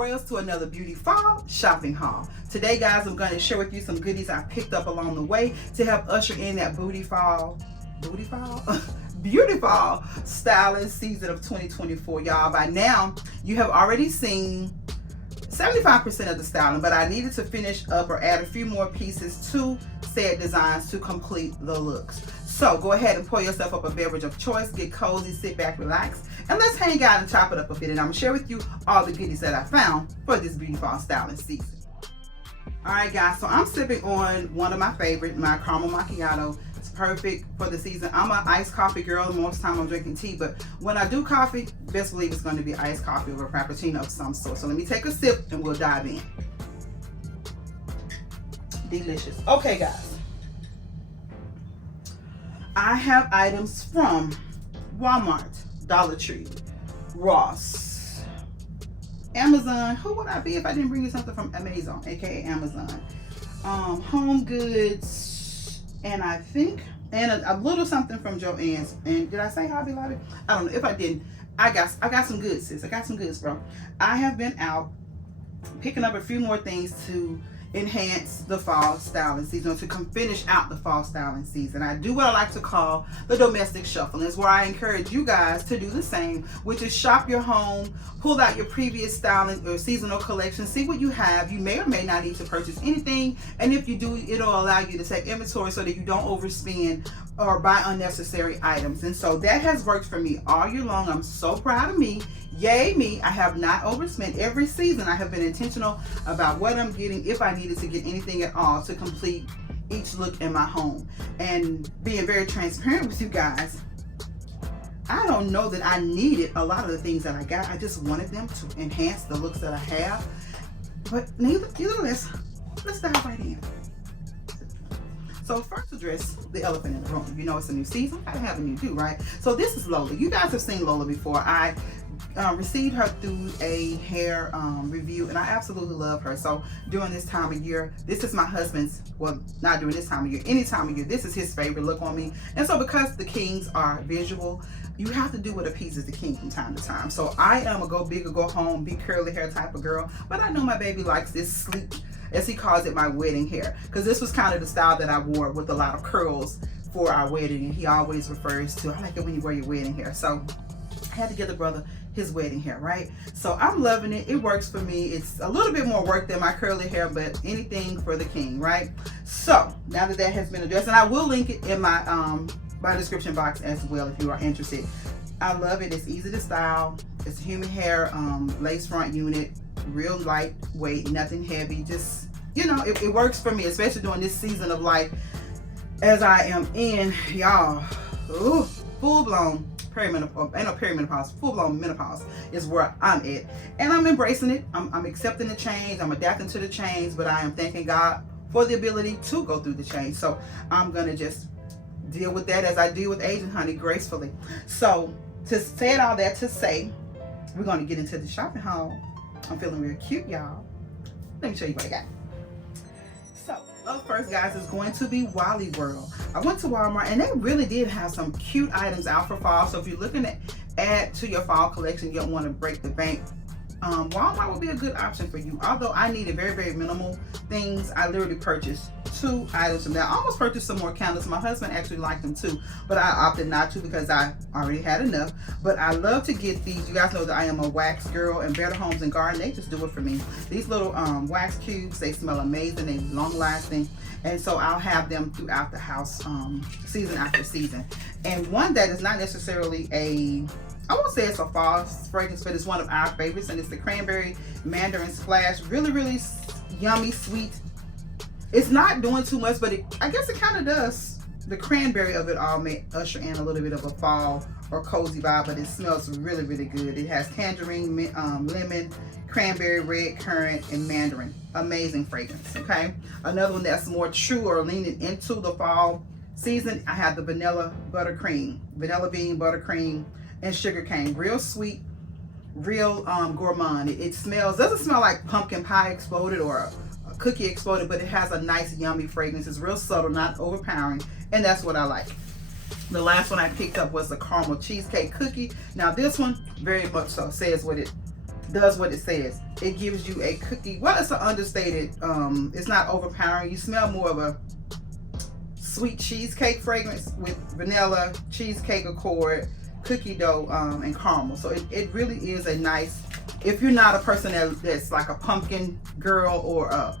Royals, to another beauty fall shopping haul. Today, guys, I'm going to share with you some goodies I picked up along the way to help usher in that beauty fall styling season of 2024. Y'all, by now, you have already seen 75% of the styling, but I needed to finish up or add a few more pieces to said designs to complete the looks. So go ahead and pour yourself up a beverage of choice, get cozy, sit back, relax, and let's hang out and chop it up a bit. And I'm gonna share with you all the goodies that I found for this beauty fall styling season. All right, guys, so I'm sipping on one of my favorite, my caramel macchiato. It's perfect for the season. I'm an iced coffee girl. Most of the time I'm drinking tea, but when I do coffee, best believe it's going to be iced coffee or a frappuccino of some sort. So let me take a sip and we'll dive in. Delicious. Okay, guys. I have items from Walmart, Dollar Tree, Ross, Amazon. Who would I be if I didn't bring you something from Amazon, aka Amazon? Home Goods, and I think, and a little something from Joann's. And did I say Hobby Lobby? I don't know. If I didn't, I got some goods, sis. I got some goods, bro. I have been out picking up a few more things to enhance the fall styling season, to finish out the fall styling season. I do what I like to call the domestic shuffle. It's where I encourage you guys to do the same, which is shop your home, pull out your previous styling or seasonal collection, see what you have. You may or may not need to purchase anything, and if you do, it'll allow you to take inventory so that you don't overspend or buy unnecessary items. And so that has worked for me all year long. I'm so proud of me. Yay me. I have not overspent. Every season I have been intentional about what I'm getting, if I needed to get anything at all to complete each look in my home. And being very transparent with you guys, I don't know that I needed a lot of the things that I got. I just wanted them to enhance the looks that I have. But nevertheless, let's dive right in. So first, address the elephant in the room. You know it's a new season. I have a new do, right? So this is Lola. You guys have seen Lola before. I received her through a hair review, and I absolutely love her. So during this time of year, this is my husband's, well, not during this time of year, any time of year, this is his favorite look on me. And so because the kings are visual, you have to do what appeases the king from time to time. So I am a go big or go home, big curly hair type of girl, but I know my baby likes this sleek, as he calls it, my wedding hair, because this was kind of the style that I wore with a lot of curls for our wedding, and he always refers to, I like it when you wear your wedding hair. So I had to give the brother his wedding hair, right? So I'm loving it. It works for me. It's a little bit more work than my curly hair, but anything for the king, right? So now that that has been addressed, and I will link it in my my description box as well if you are interested. I love it. It's easy to style. It's a human hair lace front unit, real lightweight, nothing heavy. Just, you know, it works for me, especially during this season of life as I am in, y'all. Ooh, full-blown perimenopause, ain't no perimenopause, full-blown menopause is where I'm at, and I'm embracing it. I'm accepting the change. I'm adapting to the change, but I am thanking God for the ability to go through the change. So I'm gonna just deal with that as I deal with aging, honey, gracefully. So to say all that to say, we're gonna get into the shopping haul. I'm feeling real cute, y'all. Let me show you what I got. So up first, guys, is going to be Wally World. I went to Walmart and they really did have some cute items out for fall. So if you're looking to add to your fall collection, you don't want to break the bank, Walmart would be a good option for you. Although I needed very, very minimal things, I literally purchased 2 items from there. I almost purchased some more candles. My husband actually liked them too, but I opted not to because I already had enough. But I love to get these. You guys know that I am a wax girl, and Better Homes and Garden, they just do it for me. These little wax cubes, they smell amazing, they're long lasting, and so I'll have them throughout the house season after season. And one that is not necessarily I won't say it's a fall fragrance, but it's one of our favorites, and it's the Cranberry Mandarin Splash. Really, really yummy, sweet. It's not doing too much, but I guess it kind of does. The cranberry of it all may usher in a little bit of a fall or cozy vibe, but it smells really, really good. It has tangerine, lemon, cranberry, red currant, and mandarin. Amazing fragrance, okay? Another one that's more true or leaning into the fall season, I have the Vanilla Buttercream. Vanilla Bean Buttercream and Sugar Cane. Real sweet, real gourmand. It smells, doesn't smell like pumpkin pie exploded or a cookie exploded, but it has a nice yummy fragrance. It's real subtle, not overpowering, and that's what I like. The last one I picked up was the caramel cheesecake cookie. Now this one very much so says what it does what it says. It gives you a cookie. Well, it's an understated, it's not overpowering. You smell more of a sweet cheesecake fragrance with vanilla, cheesecake accord, cookie dough, and caramel. So it really is a nice, if you're not a person that's like a pumpkin girl or a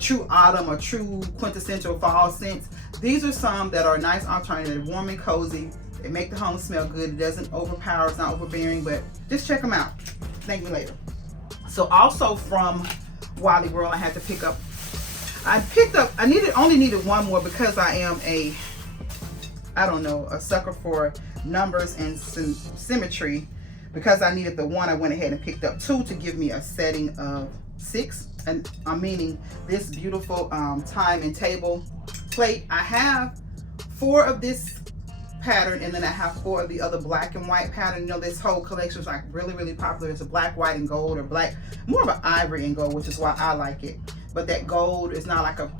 true autumn or true quintessential fall scents, these are some that are a nice alternative, warm and cozy. They make the home smell good. It doesn't overpower, it's not overbearing, but just check them out. Thank me later. So also from Wally World, I had to pick up, I only needed one more because I am a sucker for numbers and symmetry. Because I needed the one, I went ahead and picked up two to give me a setting of 6. And I'm meaning this beautiful time and table plate. I have 4 of this pattern, and then I have 4 of the other black and white pattern. You know, this whole collection is like really, really popular. It's a black, white, and gold, or black, more of an ivory and gold, which is why I like it. But that gold is not like a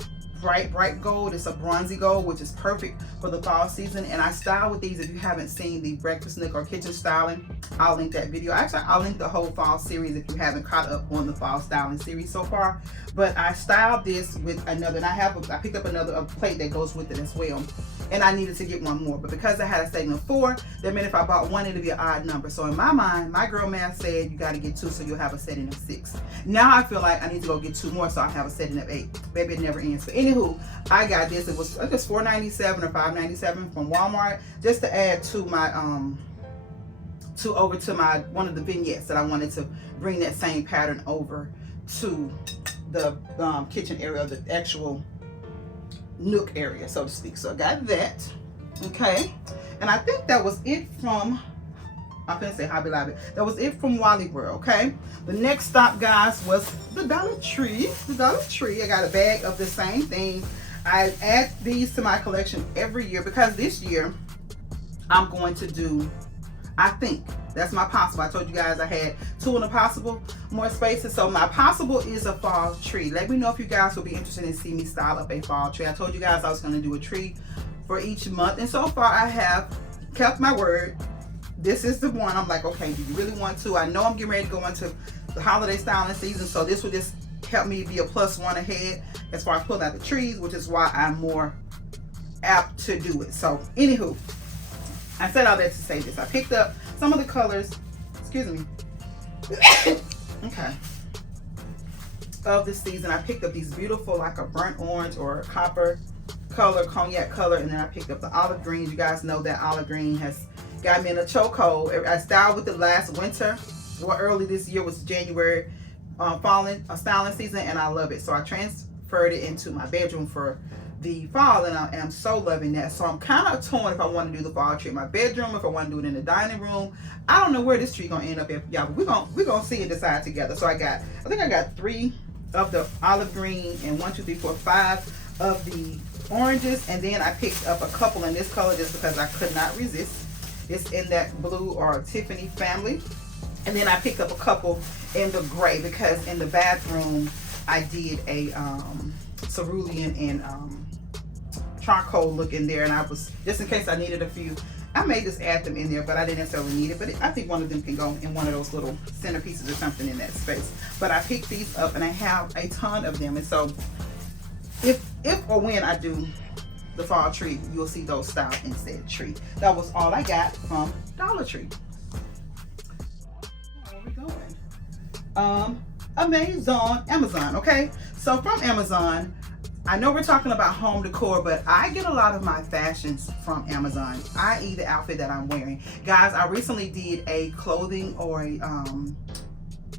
bright gold. It's a bronzy gold, which is perfect for the fall season. And I style with these. If you haven't seen the breakfast nook or kitchen styling, I'll link that video. Actually, I'll link the whole fall series if you haven't caught up on the fall styling series so far. But I styled this with another, and I picked up another plate that goes with it as well. And I needed to get one more, but because I had a setting of 4, that meant if I bought one, it'd be an odd number. So in my mind, my girl math said you got to get 2, so you'll have a setting of 6. Now I feel like I need to go get 2 more, so I have a setting of 8. Baby, it never ends. But anywho, I got this. It was just $4.97 or $5.97 from Walmart, just to add to my over to my one of the vignettes that I wanted to bring that same pattern over to the kitchen area, the actual nook area, so to speak. So I got that. Okay, and I think that was it from, I'm gonna say Hobby Lobby. That was it from Wally World. Okay, the next stop, guys, was the Dollar Tree. The Dollar Tree. I got a bag of the same thing. I add these to my collection every year because this year I'm going to do, I think that's my possible. I told you guys I had 2 in the possible, more spaces. So my possible is a fall tree. Let me know if you guys will be interested in seeing me style up a fall tree. I told you guys I was going to do a tree for each month, and so far I have kept my word. This is the one. I'm like, okay, do you really want to? I know I'm getting ready to go into the holiday styling season, so this will just help me be a +1 ahead as far as pulling out the trees, which is why I'm more apt to do it. So anywho, I said all that to say this. I picked up some of the colors, excuse me, okay, of this season. I picked up these beautiful, like a burnt orange or a copper color, cognac color, and then I picked up the olive greens. You guys know that olive green has got me in a chokehold. I styled with it last winter, or early this year was January, styling season, and I love it. So I transferred it into my bedroom for the fall, and I am so loving that. So I'm kind of torn if I want to do the fall tree in my bedroom, if I want to do it in the dining room. I don't know where this tree gonna end up, y'all, but we're gonna see and decide together. So I think I got 3 of the olive green and 1, 2, 3, 4, 5 of the oranges, and then I picked up a couple in this color just because I could not resist. It's in that blue or Tiffany family. And then I picked up a couple in the gray because in the bathroom I did a cerulean and charcoal look in there, and I was, just in case I needed a few, I may just add them in there, but I didn't necessarily need it. But I think one of them can go in one of those little centerpieces or something in that space. But I picked these up, and I have a ton of them. And so if or when I do the fall tree, you'll see those styled in said tree. That was all I got from Dollar Tree. Where are we going? Amazon. Okay, so from Amazon, I know we're talking about home decor, but I get a lot of my fashions from Amazon, i.e. the outfit that I'm wearing. Guys, I recently did a clothing or a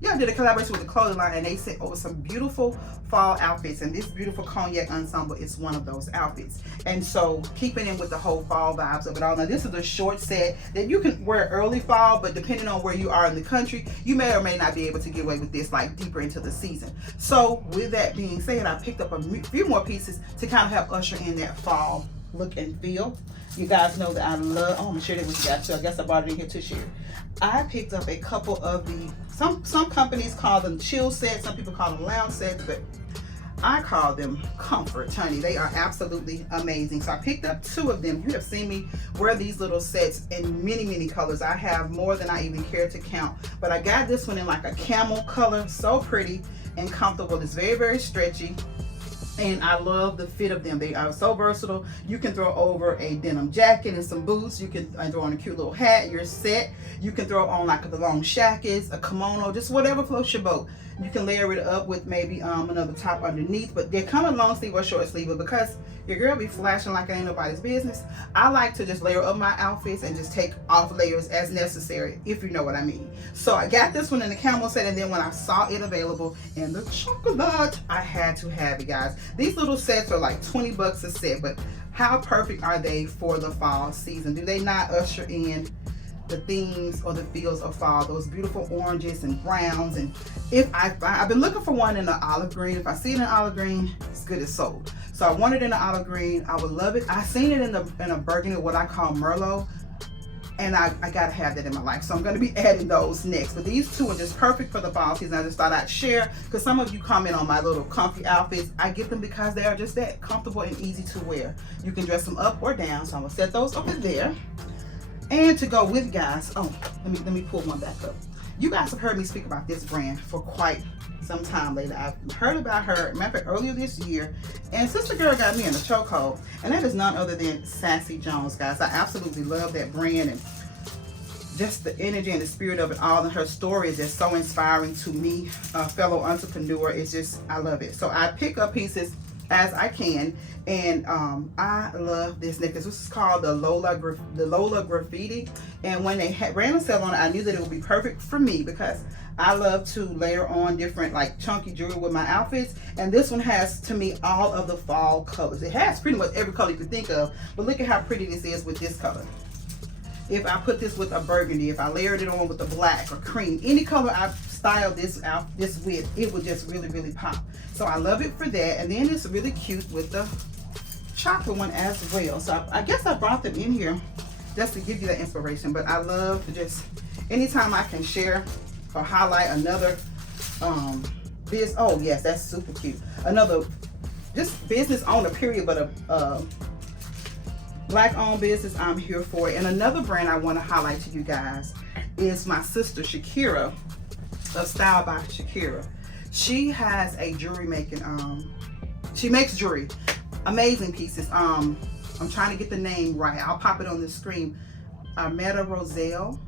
I did a collaboration with a clothing line, and they sent over some beautiful fall outfits, and this beautiful cognac ensemble is one of those outfits. And so keeping in with the whole fall vibes of it all. Now this is a short set that you can wear early fall, but depending on where you are in the country, you may or may not be able to get away with this like deeper into the season. So with that being said, I picked up a few more pieces to kind of help usher in that fall look and feel. You guys know that I love, I'm gonna share it with you guys too. I guess I brought it in here to share. I picked up a couple of the, some companies call them chill sets, some people call them lounge sets, but I call them comfort, honey. They are absolutely amazing. So I picked up 2 of them. You have seen me wear these little sets in many, many colors. I have more than I even care to count. But I got this one in like a camel color. So pretty and comfortable. It's very, very stretchy. And I love the fit of them. They are so versatile. You can throw over a denim jacket and some boots. You can throw on a cute little hat. You're set. You can throw on like the long shackets, a kimono, just whatever floats your boat. You can layer it up with maybe another top underneath. But they come in long sleeve or short sleeve. But because your girl be flashing like it ain't nobody's business, I like to just layer up my outfits and just take off layers as necessary, if you know what I mean. So I got this one in the camel set, and then when I saw it available in the chocolate, I had to have it, guys. These little sets are like 20 bucks a set, but how perfect are they for the fall season? Do they not usher in the themes or the feels of fall? Those beautiful oranges and browns. And if I've been looking for one in the olive green. If I see it in olive green, it's good as sold. So I wanted it in the olive green. I would love it. I seen it in a burgundy, what I call Merlot, and I gotta have that in my life. So I'm gonna be adding those next. But these 2 are just perfect for the fall season. I just thought I'd share, because some of you comment on my little comfy outfits. I get them because they are just that comfortable and easy to wear. You can dress them up or down. So I'm gonna set those over there. And to go with, guys, oh, let me pull one back up. You guys have heard me speak about this brand for quite some time later. I've heard about her, matter of fact, earlier this year, and Sister Girl got me in a chokehold, and that is none other than Sassy Jones, guys. I absolutely love that brand, and just the energy and the spirit of it all, and her story is just so inspiring to me, a fellow entrepreneur. It's just, I love it. So I pick up pieces as I can, and I love this necklace. This is called the Lola Graffiti, and when they ran a sale on it, I knew that it would be perfect for me because I love to layer on different like chunky jewelry with my outfits, and this one has, to me, all of the fall colors. It has pretty much every color you could think of, but look at how pretty this is with this color. If I put this with a burgundy, if I layered it on with a black or cream, any color I styled this with, it would just really, really pop. So I love it for that. And then it's really cute with the chocolate one as well. So I guess I brought them in here just to give you that inspiration. But I love to just, anytime I can share or highlight another oh yes, that's super cute. Another just business owner, period, but a Black owned business, I'm here for it. And another brand I want to highlight to you guys is my sister Shakira of Style by Shakira. She has a jewelry making, she makes jewelry, amazing pieces. I'm trying to get the name right. I'll pop it on the screen. Meta Roselle.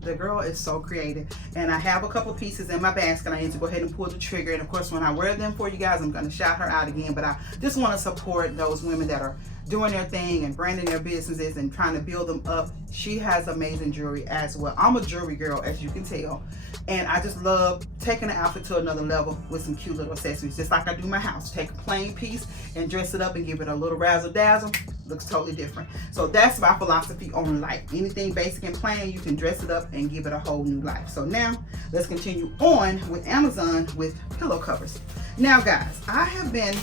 The girl is so creative, and I have a couple pieces in my basket. I need to go ahead and pull the trigger, and of course when I wear them for you guys, I'm going to shout her out again. But I just want to support those women that are doing their thing and branding their businesses and trying to build them up. She has amazing jewelry as well. I'm a jewelry girl, as you can tell, and I just love taking the outfit to another level with some cute little accessories, just like I do my house. Take a plain piece and dress it up and give it a little razzle dazzle. Looks totally different. So that's my philosophy on life. Anything basic and plain, you can dress it up and give it a whole new life. So now let's continue on with Amazon with pillow covers. Now guys, I have been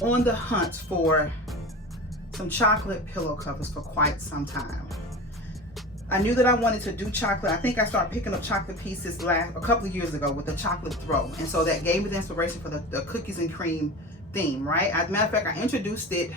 on the hunt for some chocolate pillow covers for quite some time. I knew that I wanted to do chocolate. I think I started picking up chocolate pieces a couple of years ago with the chocolate throw, and so that gave me the inspiration for the cookies and cream theme, right? As a matter of fact, I introduced it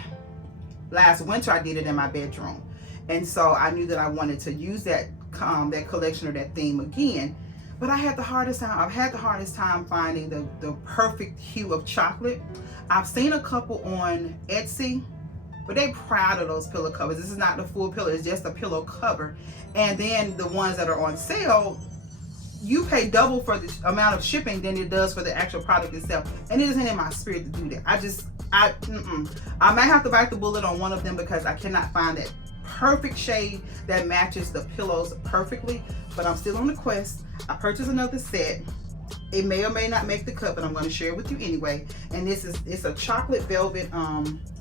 last winter. I did it in my bedroom, and so I knew that I wanted to use that collection or that theme again. But I had the hardest time. I've had the hardest time finding the perfect hue of chocolate. I've seen a couple on Etsy, but they proud of those pillow covers. This is not the full pillow, it's just a pillow cover. And then the ones that are on sale, you pay double for the amount of shipping than it does for the actual product itself. And it isn't in my spirit to do that. I might have to bite the bullet on one of them because I cannot find that perfect shade that matches the pillows perfectly. But I'm still on the quest. I purchased another set. It may or may not make the cut, but I'm going to share it with you anyway. And it's a chocolate velvet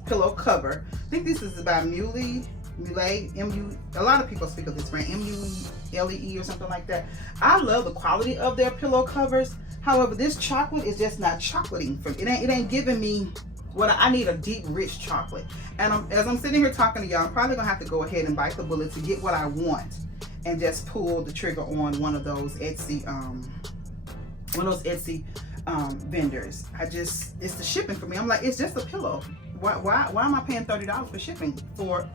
pillow cover. I think this is by Muley, a lot of people speak of this brand, M-U-L-E-E or something like that. I love the quality of their pillow covers. However, this chocolate is just not chocolating for me. It ain't giving me what I need. A deep, rich chocolate. And as I'm sitting here talking to y'all, I'm probably gonna have to go ahead and bite the bullet to get what I want and just pull the trigger on one of those Etsy vendors. It's the shipping for me. I'm like, it's just a pillow. Why am I paying $30 for shipping for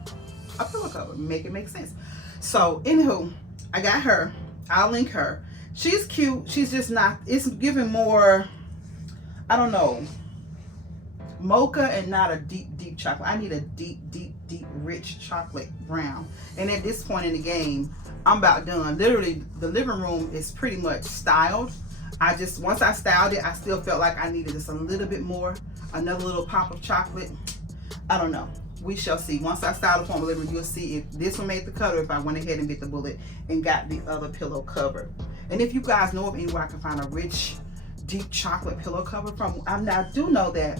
a pillow cover? Make it make sense. So anywho, I got her. I'll link her. She's cute. She's just not, it's giving more, I don't know, mocha and not a deep chocolate. I need a deep rich chocolate brown. And at this point in the game, I'm about done. Literally, the living room is pretty much styled. Once I styled it, I still felt like I needed just a little bit more, another little pop of chocolate. I don't know. We shall see. Once I style the formal living room, you'll see if this one made the cut or if I went ahead and bit the bullet and got the other pillow cover. And if you guys know of anywhere I can find a rich, deep chocolate pillow cover from, I do know that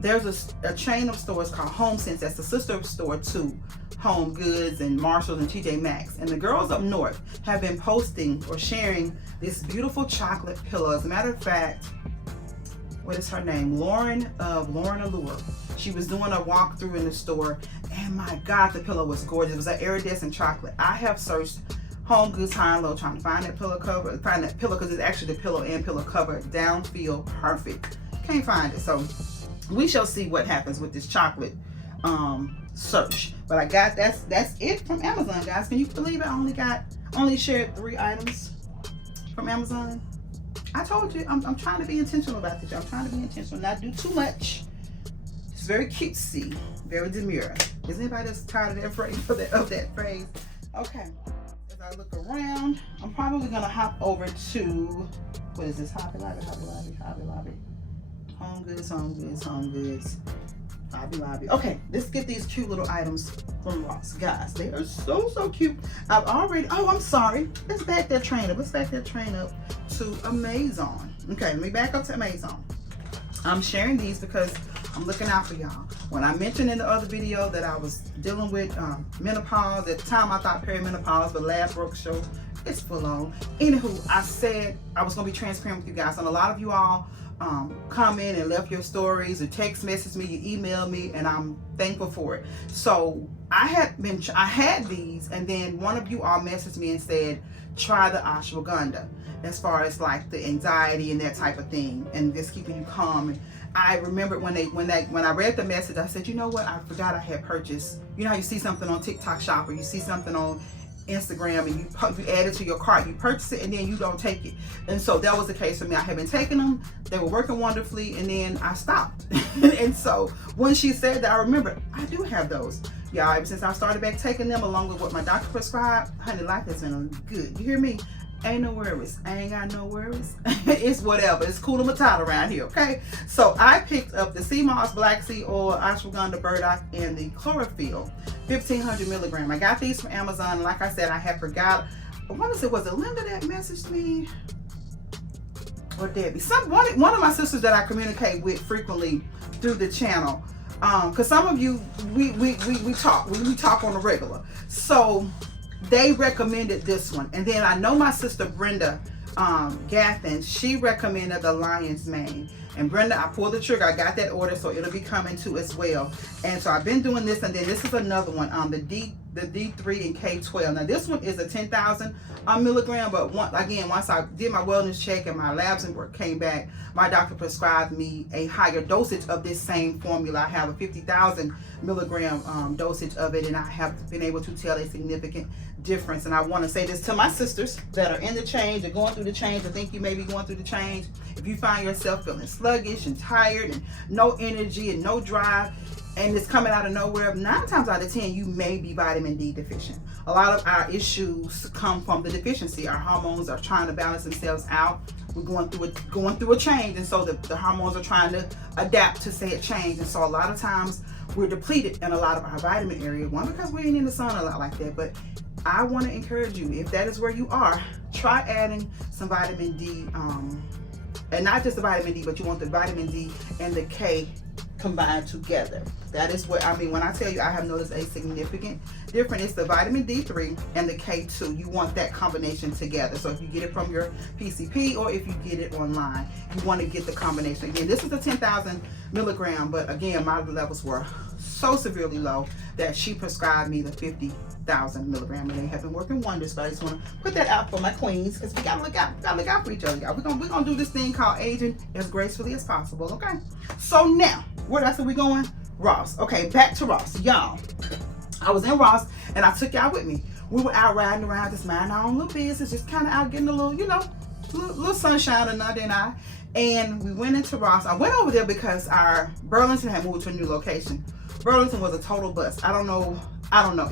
there's a chain of stores called Home Sense. That's the sister store to Home Goods and Marshalls and TJ Maxx. And the girls up north have been posting or sharing this beautiful chocolate pillow. As a matter of fact, what is her name? Lauren of Lauren Allure. She was doing a walkthrough in the store, and my God, the pillow was gorgeous. It was an iridescent chocolate. I have searched Home Goods high and low trying to find that pillow cover, find that pillow, because it's actually the pillow and pillow cover down, feel perfect. Can't find it. So we shall see what happens with this chocolate search. But I got, that's it from Amazon, guys. Can you believe I only shared 3 items from Amazon? I told you, I'm trying to be intentional about this. I'm trying to be intentional, not do too much. It's very cutesy, very demure. Is anybody else tired of that phrase, of that phrase? Okay, as I look around, I'm probably gonna hop over to, what is this? Hobby Lobby. Home Goods, Hobby Lobby. Okay, let's get these cute little items from Ross. Guys, they are so cute. I'm sorry. Let's back that train up to Amazon. Okay, let me back up to Amazon. I'm sharing these because I'm looking out for y'all. When I mentioned in the other video that I was dealing with menopause, at the time I thought perimenopause, but last broke show, it's full on. Anywho, I said I was gonna be transparent with you guys, and a lot of you all comment and left your stories or text message me, you emailed me, and I'm thankful for it. So I had these, and then one of you all messaged me and said, try the ashwagandha, as far as like the anxiety and that type of thing, and just keeping you calm. And I remember when I read the message, I said, you know what, I forgot I had purchased. You know how you see something on TikTok Shop or you see something on Instagram and you add it to your cart, you purchase it, and then you don't take it. And so that was the case for me. I had been taking them, they were working wonderfully, and then I stopped. And so when she said that, I remember I do have those, y'all. Ever since I started back taking them along with what my doctor prescribed, honey, life has been good. You hear me? Ain't no worries. I ain't got no worries. It's whatever. It's cool to matata around here, okay? So I picked up the sea moss, black sea oil, ashwagandha, burdock, and the chlorophyll, 1,500 milligram. I got these from Amazon. Like I said, I had forgot. Was it Linda that messaged me? Or Debbie? One of my sisters that I communicate with frequently through the channel. Because some of you, we talk on a regular. So they recommended this one, and then I know my sister Brenda Gaffin, she recommended the lion's mane. And Brenda, I pulled the trigger. I got that order, so it'll be coming too as well. And so I've been doing this, and then this is another one, the D3 and K12. Now this one is a 10,000 milligram, but once I did my wellness check and my labs and work came back, my doctor prescribed me a higher dosage of this same formula. I have a 50,000 milligram dosage of it, and I have been able to tell a significant difference. And I want to say this to my sisters that are in the change or going through the change, or think you may be going through the change. If you find yourself feeling sluggish and tired and no energy and no drive, and it's coming out of nowhere, 9 times out of 10 you may be vitamin D deficient. A lot of our issues come from the deficiency. Our hormones are trying to balance themselves out. We're going through a change, and so the hormones are trying to adapt to say a change. And so a lot of times we're depleted in a lot of our vitamin area. One, because we ain't in the sun a lot like that, but I want to encourage you, if that is where you are, try adding some vitamin D, and not just the vitamin D, but you want the vitamin D and the K combined together. That is what I mean when I tell you I have noticed a significant difference. It's the vitamin D3 and the K2. You want that combination together. So if you get it from your PCP or if you get it online, you want to get the combination. Again, this is a 10,000 milligram, but again, my levels were so severely low that she prescribed me the 50,000 milligram, and they have been working wonders. But I just want to put that out for my queens, because we gotta look out for each other, y'all. We're gonna do this thing called aging as gracefully as possible. Okay, so now where else are we going? Ross. Okay, back to Ross, y'all. I was in Ross and I took y'all with me. We were out riding around, just minding our own little business, just kind of out getting a little, you know, little sunshine or nothing. And we went into Ross. I went over there because our Burlington had moved to a new location. Burlington was a total bust. I don't know.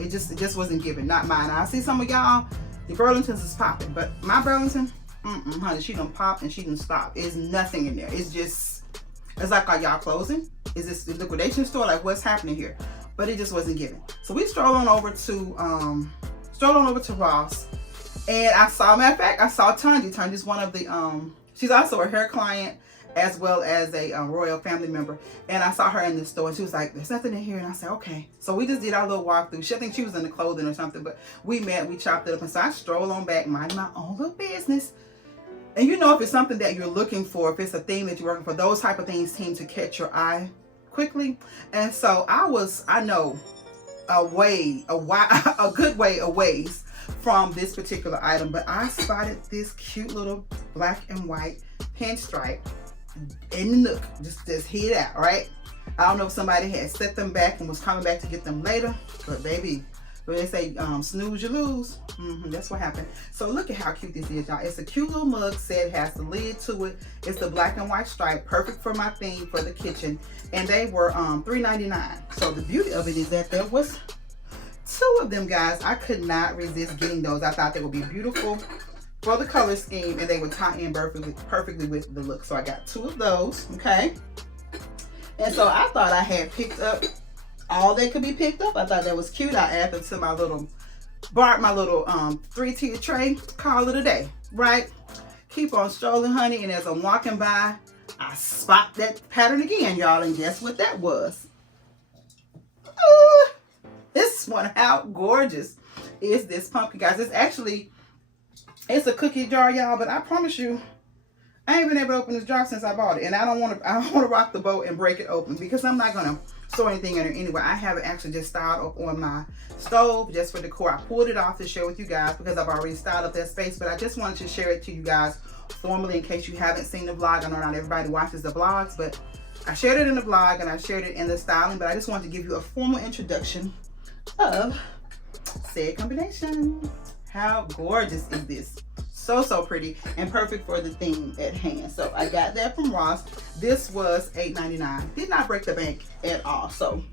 It just wasn't given. Not mine. I see some of y'all, the Burlingtons is popping, but my Burlington, honey, she done pop and she done stop. There's nothing in there. It's like, are y'all closing? Is this the liquidation store? Like, what's happening here? But it just wasn't given. So we strolled on over to Ross, and I saw, matter of fact, I saw Tanji. Tanji's one of the she's also a hair client as well as a Royal family member. And I saw her in the store and she was like, there's nothing in here. And I said, okay. So we just did our little walkthrough. I think she was in the clothing or something, but we met, we chopped it up. And so I strolled on back, minding my own little business. And you know, if it's something that you're looking for, if it's a theme that you're working for, those type of things seem to catch your eye quickly. And so I know a good way away from this particular item, but I spotted this cute little black and white pinstripe in the Nook. Just hid out, right? I don't know if somebody had set them back and was coming back to get them later, but baby, when they say snooze you lose, that's what happened. So look at how cute this is, y'all. It's a cute little mug set. It has the lid to it. It's the black and white stripe, perfect for my theme for the kitchen. And they were $3.99. So the beauty of it is that there was 2 of them, guys. I could not resist getting those. I thought they would be beautiful for the color scheme, and they would tie in perfectly with the look. So I got 2 of those, okay? And so I thought I had picked up all that could be picked up. I thought that was cute. I added to my little 3-tier tray. Call it a day, right? Keep on strolling, honey, and as I'm walking by, I spot that pattern again, y'all, and guess what that was? This one, how gorgeous is this pumpkin, guys? It's a cookie jar, y'all, but I promise you, I ain't been able to open this jar since I bought it, and I don't want to rock the boat and break it open because I'm not gonna store anything in there anyway. I have it actually just styled up on my stove just for decor. I pulled it off to share with you guys because I've already styled up that space, but I just wanted to share it to you guys formally in case you haven't seen the vlog. I know not everybody watches the vlogs, but I shared it in the vlog and I shared it in the styling, but I just wanted to give you a formal introduction of said combination. How gorgeous is this? So pretty and perfect for the theme at hand. So I got that from Ross. This was $8.99. Did not break the bank at all. So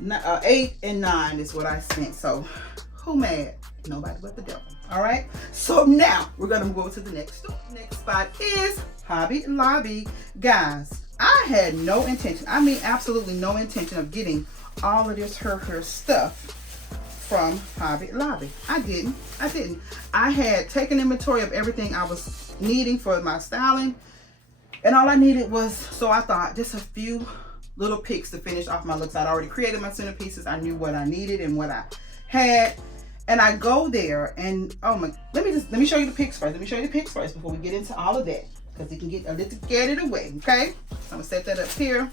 $8 and $9 is what I spent. So who mad? Nobody but the devil. All right. So now we're gonna move over to the next store. Next spot is Hobby Lobby, guys. I had no intention. I mean, absolutely no intention of getting all of this her stuff from Hobby Lobby. I didn't. I had taken inventory of everything I was needing for my styling, and all I needed was, so I thought, just a few little picks to finish off my looks. I'd already created my centerpieces. I knew what I needed and what I had, and I go there and oh my, let me show you the picks first. Let me show you the picks first before we get into all of that, because it can get a little carried away. Okay, so I'm gonna set that up here.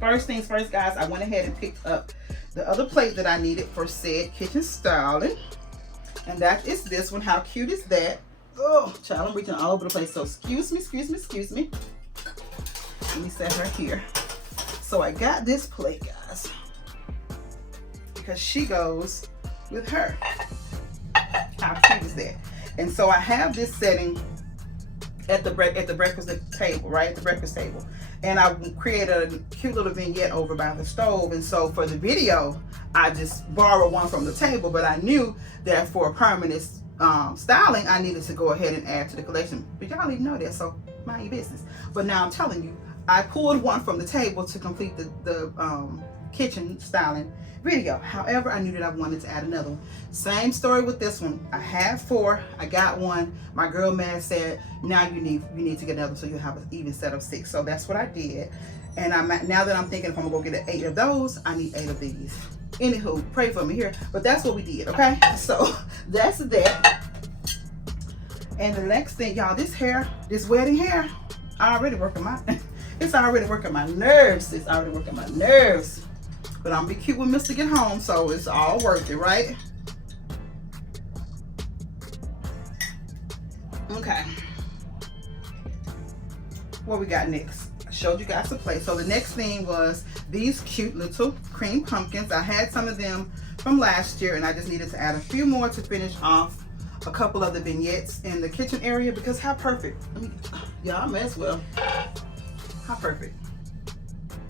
First things first, guys, I went ahead and picked up the other plate that I needed for said kitchen styling, and that is this one. How cute is that? Oh, child, I'm reaching all over the place, so excuse me. Let me set her here. So I got this plate, guys, because she goes with her. How cute is that? And so I have this setting at the breakfast table, right? At the breakfast table. And I created a cute little vignette over by the stove. And so for the video, I just borrowed one from the table, but I knew that for permanent styling, I needed to go ahead and add to the collection. But y'all didn't know that, so mind your business. But now I'm telling you, I pulled one from the table to complete the kitchen styling video. However, I knew that I wanted to add another one. Same story with this one. I had 4, I got 1. My girl Mad said, now you need to get another, so you'll have an even set of 6. So that's what I did. And now that I'm thinking, if I'm gonna go get 8 of those, I need 8 of these. Anywho, pray for me here. But that's what we did, okay? So that's that. And the next thing, y'all, this wedding hair, I already working mine. It's already working my nerves. It's already working my nerves. But I'm gonna be cute when Mr. get home, so it's all worth it, right? Okay. What we got next? I showed you guys the plate. So the next thing was these cute little cream pumpkins. I had some of them from last year, and I just needed to add a few more to finish off a couple of the vignettes in the kitchen area, because how perfect. Yeah, I may as well. How perfect.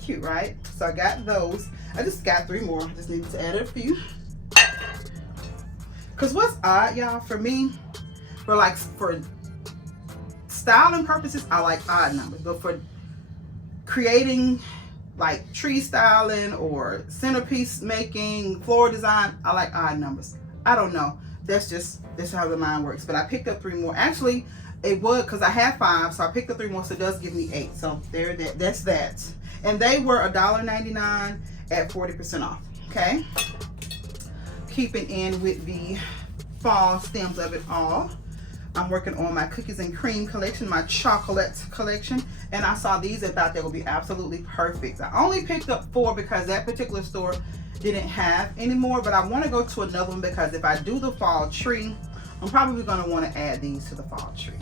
Cute, right? So I got those. I just got 3 more. I just needed to add a few. Because what's odd, y'all, for me, for styling purposes, I like odd numbers. But for creating like tree styling or centerpiece making, floor design, I like odd numbers. I don't know. That's how the mind works. But I picked up 3 more. Actually, it was because I had 5, so I picked up 3 more, so it does give me 8. So there, that's that. And they were $1.99 at 40% off. Okay. Keeping in with the fall stems of it all, I'm working on my cookies and cream collection, my chocolate collection, and I saw these and thought they would be absolutely perfect. I only picked up 4 because that particular store didn't have any more, but I want to go to another one because if I do the fall tree, I'm probably going to want to add these to the fall tree.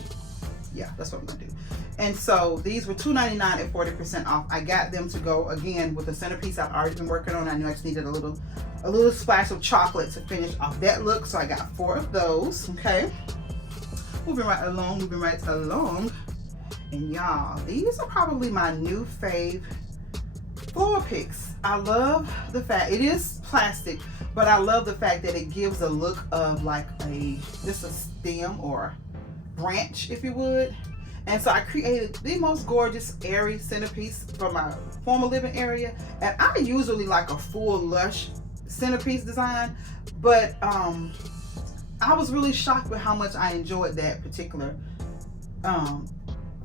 Yeah, that's what I'm going to do. And so these were $2.99 at 40% off. I got them to go again with the centerpiece I've already been working on. I knew I just needed a little splash of chocolate to finish off that look, so I got 4 of those. Okay, moving right along. And y'all, these are probably my new fave floor picks. I love the fact it is plastic, but I love the fact that it gives a look of like just a stem or branch, if you would. And so I created the most gorgeous airy centerpiece for my formal living area. And I usually like a full lush centerpiece design, but I was really shocked with how much I enjoyed that particular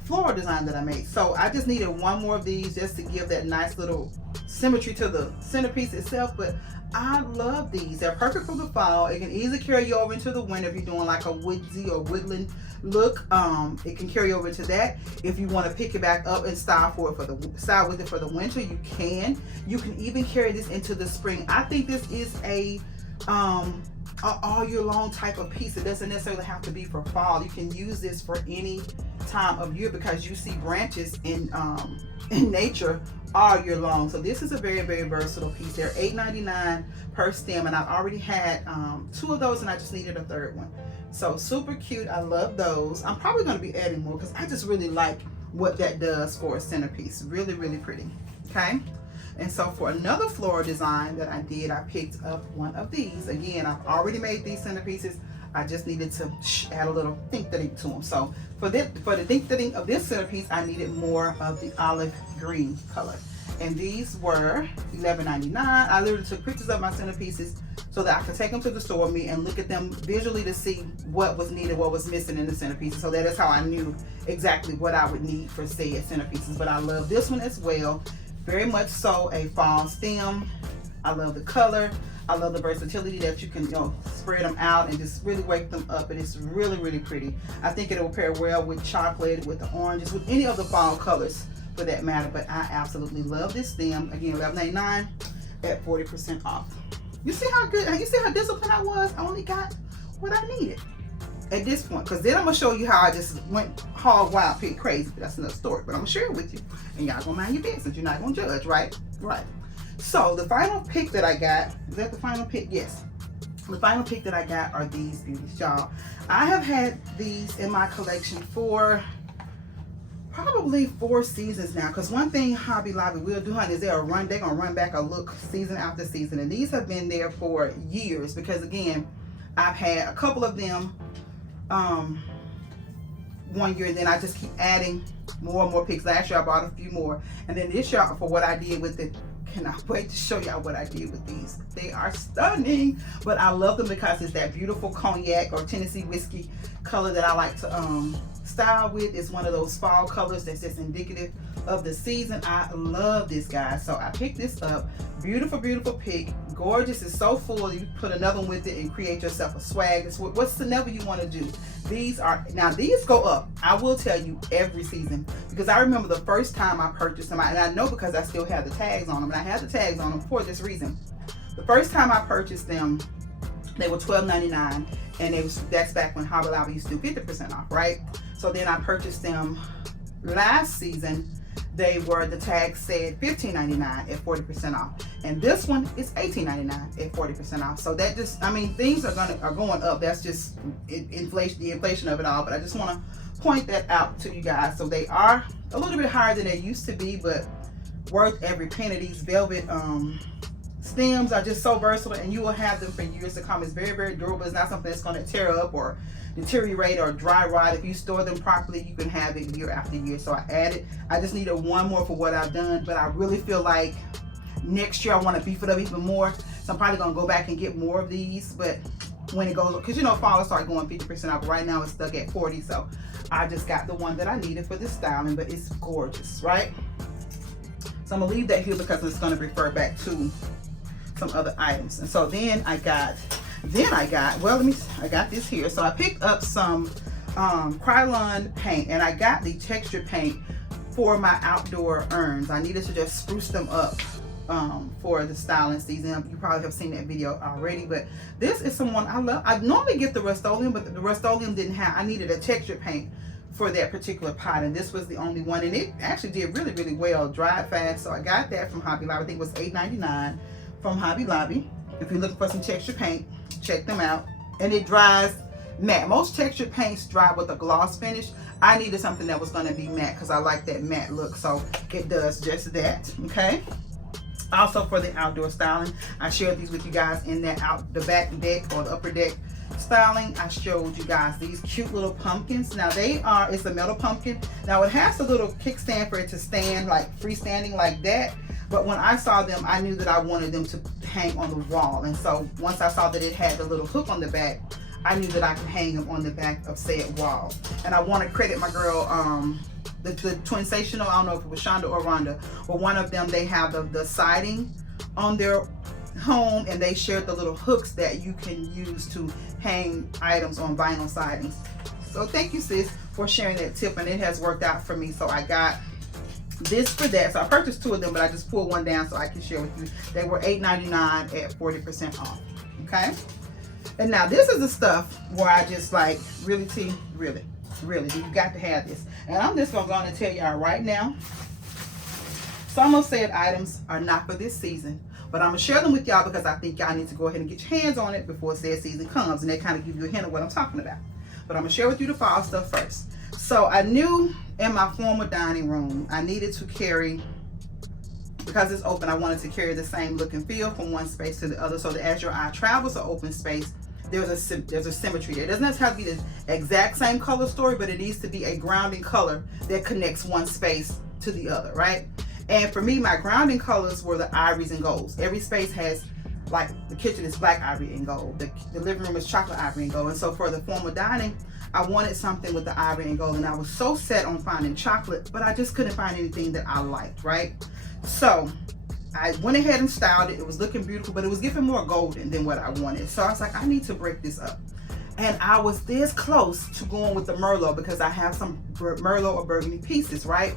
floral design that I made. So I just needed 1 more of these just to give that nice little symmetry to the centerpiece itself. But I love these. They're perfect for the fall. It can easily carry you over into the winter if you're doing like a woodsy or woodland look. It can carry over to that. If you want to pick it back up and style with it for the winter, you can. You can even carry this into the spring. I think this is a all year long type of piece. It doesn't necessarily have to be for fall. You can use this for any time of year because you see branches in nature all year long. So this is a very, very versatile piece. They're $8.99 per stem, and I've already had 2 of those, and I just needed a 3rd one. So super cute. I love those. I'm probably going to be adding more because I just really like what that does for a centerpiece. Really, really pretty. Okay. And so for another floral design that I did, I picked up 1 of these. Again, I've already made these centerpieces. I just needed to add a little think-da-dink to them. So for the think-da-dink of this centerpiece, I needed more of the olive green color. And these were $11.99. I literally took pictures of my centerpieces so that I could take them to the store with me and look at them visually to see what was needed, what was missing in the centerpieces. So that is how I knew exactly what I would need for said centerpieces. But I love this one as well. Very much so a fall stem. I love the color. I love the versatility that you can, spread them out and just really wake them up. And it's really, really pretty. I think it will pair well with chocolate, with the oranges, with any of the fall colors for that matter. But I absolutely love this stem. Again, $11.99 at 40% off. You see how disciplined I was? I only got what I needed at this point, because then I'm gonna show you how I just went hog wild, pig crazy. But that's another story. But I'm gonna share it with you, and y'all gonna mind your business. You're not gonna judge, right? Right. So the final pick that I got, is that the final pick? Yes. The final pick that I got are these beauties, y'all. I have had these in my collection for probably 4 seasons now. Because one thing Hobby Lobby will do, honey, is they're gonna run back a look season after season, and these have been there for years. Because again, I've had a couple of them. One year, and then I just keep adding more and more picks. Last year I bought a few more, and then this year for what I did with it, cannot wait to show y'all what I did with these. They are stunning, but I love them because it's that beautiful cognac or Tennessee whiskey color that I like to style with. It's one of those fall colors that's just indicative of the season. I love this, guys. So I picked this up. Beautiful, beautiful pick. Gorgeous. It's so full. You put another one with it and create yourself a swag. It's whatever you want to do. These go up, I will tell you, every season, because I remember the first time I purchased them, and I know because I still have the tags on them, and I have the tags on them for this reason. The first time I purchased them, they were $12.99, and that's back when Hobby Lobby used to do 50% off, right? So then I purchased them last season. The tag said $15.99 at 40% off, and this one is $18.99 at 40% off. So that just, I mean, things are going up. That's just inflation, the inflation of it all. But I just want to point that out to you guys. So they are a little bit higher than they used to be, but worth every penny. These velvet stems are just so versatile, and you will have them for years to come. It's very, very durable. It's not something that's going to tear up or deteriorate or dry rot. If you store them properly, you can have it year after year. So I just needed one more for what I've done, but I really feel like next year I want to beef it up even more. So I'm probably going to go back and get more of these, but when it goes, because you know, fall will start going 50% off. Right now it's stuck at 40, so I just got the one that I needed for this styling, but it's gorgeous, right? So I'm gonna leave that here because it's going to refer back to some other items. And so then I got this here. So I picked up some Krylon paint, and I got the texture paint for my outdoor urns. I needed to just spruce them up for the styling season. You probably have seen that video already, but this is someone I love. I normally get the Rust-Oleum, but the Rust-Oleum didn't have, I needed a texture paint for that particular pot, and this was the only one, and it actually did really, really well, dried fast. So I got that from Hobby Lobby. I think it was $8.99 from Hobby Lobby. If you're looking for some texture paint, check them out. And it dries matte. Most texture paints dry with a gloss finish. I needed something that was going to be matte because I like that matte look, so it does just that. Okay. Also for the outdoor styling, I shared these with you guys in the back deck or the upper deck styling. I showed you guys these cute little pumpkins. Now it's a metal pumpkin. Now it has a little kickstand for it to stand like freestanding like that. But when I saw them, I knew that I wanted them to hang on the wall. And so once I saw that it had the little hook on the back, I knew that I could hang them on the back of said wall. And I want to credit my girl, the Twinsational, I don't know if it was Shonda or Rhonda, but one of them, they have the siding on their home, and they shared the little hooks that you can use to hang items on vinyl sidings. So thank you, sis, for sharing that tip, and it has worked out for me. So I got this for that. So I purchased two of them, but I just pulled one down so I can share with you. They were $8.99 at 40% off. Okay. And now this is the stuff where I just like, really, you got to have this. And I'm just going to tell y'all right now, some of said items are not for this season, but I'm going to share them with y'all because I think y'all need to go ahead and get your hands on it before said season comes, and they kind of give you a hint of what I'm talking about. But I'm going to share with you the fall stuff first. So I knew in my former dining room, I needed to carry, because it's open, I wanted to carry the same look and feel from one space to the other, so that as your eye travels an open space, there's a symmetry there. It doesn't have to be the exact same color story, but it needs to be a grounding color that connects one space to the other, right? And for me, my grounding colors were the ivories and golds. Every space has, like, the kitchen is black ivory and gold. The living room is chocolate ivory and gold. And so for the formal dining, I wanted something with the ivory and gold, and I was so set on finding chocolate, but I just couldn't find anything that I liked, right? So I went ahead and styled it. It was looking beautiful, but it was giving more golden than what I wanted. So I was like, I need to break this up. And I was this close to going with the Merlot because I have some Merlot or Burgundy pieces, right?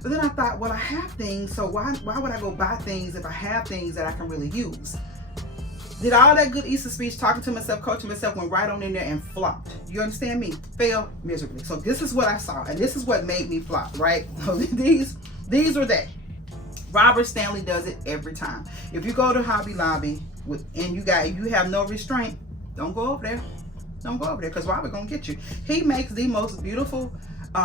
But then I thought, well, I have things, so why would I go buy things if I have things that I can really use? Did all that good Easter speech, talking to myself, coaching myself, went right on in there and flopped. You understand me? Failed miserably. So this is what I saw, and this is what made me flop, right? So these are that. Robert Stanley does it every time. If you go to Hobby Lobby and you have no restraint, don't go over there. Don't go over there, because Robert gonna get you. He makes the most beautiful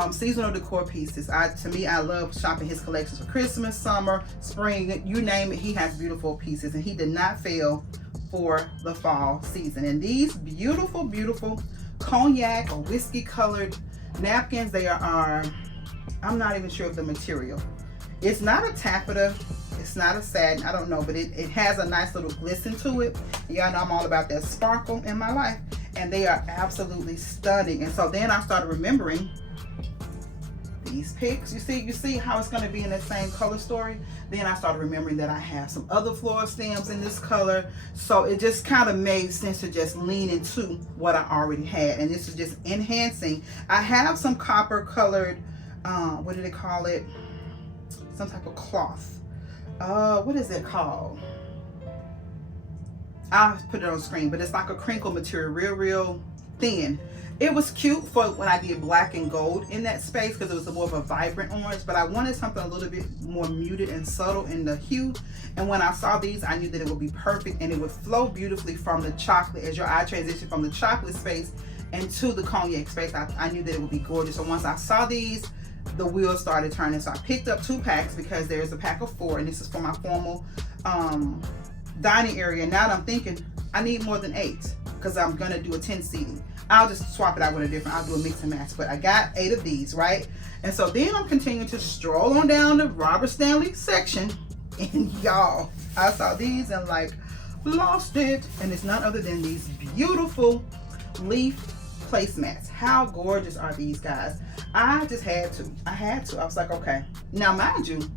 seasonal decor pieces. To me, I love shopping his collections for Christmas, summer, spring, you name it. He has beautiful pieces, and he did not fail for the fall season. And these beautiful, beautiful cognac or whiskey colored napkins, they are, I'm not even sure of the material. It's not a taffeta, it's not a satin, I don't know, but it has a nice little glisten to it. Y'all know I'm all about that sparkle in my life, and they are absolutely stunning. And so then I started remembering these picks. You see how it's going to be in that same color story. Then I started remembering that I have some other floral stems in this color, so it just kind of made sense to just lean into what I already had, and this is just enhancing. I have some copper colored, what do they call it? Some type of cloth. What is it called? I'll put it on screen, but it's like a crinkle material, real thin. It was cute for when I did black and gold in that space because it was more of a vibrant orange, but I wanted something a little bit more muted and subtle in the hue. And when I saw these, I knew that it would be perfect and it would flow beautifully from the chocolate as your eye transitioned from the chocolate space into the cognac space. I knew that it would be gorgeous. So once I saw these, the wheels started turning. So I picked up 2 packs because there's a pack of 4, and this is for my formal dining area. Now that I'm thinking, I need more than 8 because I'm gonna do a 10 seating. I'll just swap it out with a different, I'll do a mix and match, but I got 8 of these, right? And so then I'm continuing to stroll on down the Robert Stanley section, and y'all, I saw these and like lost it. And it's none other than these beautiful leaf placemats. How gorgeous are these guys? I just had to. I was like, okay. Now mind you,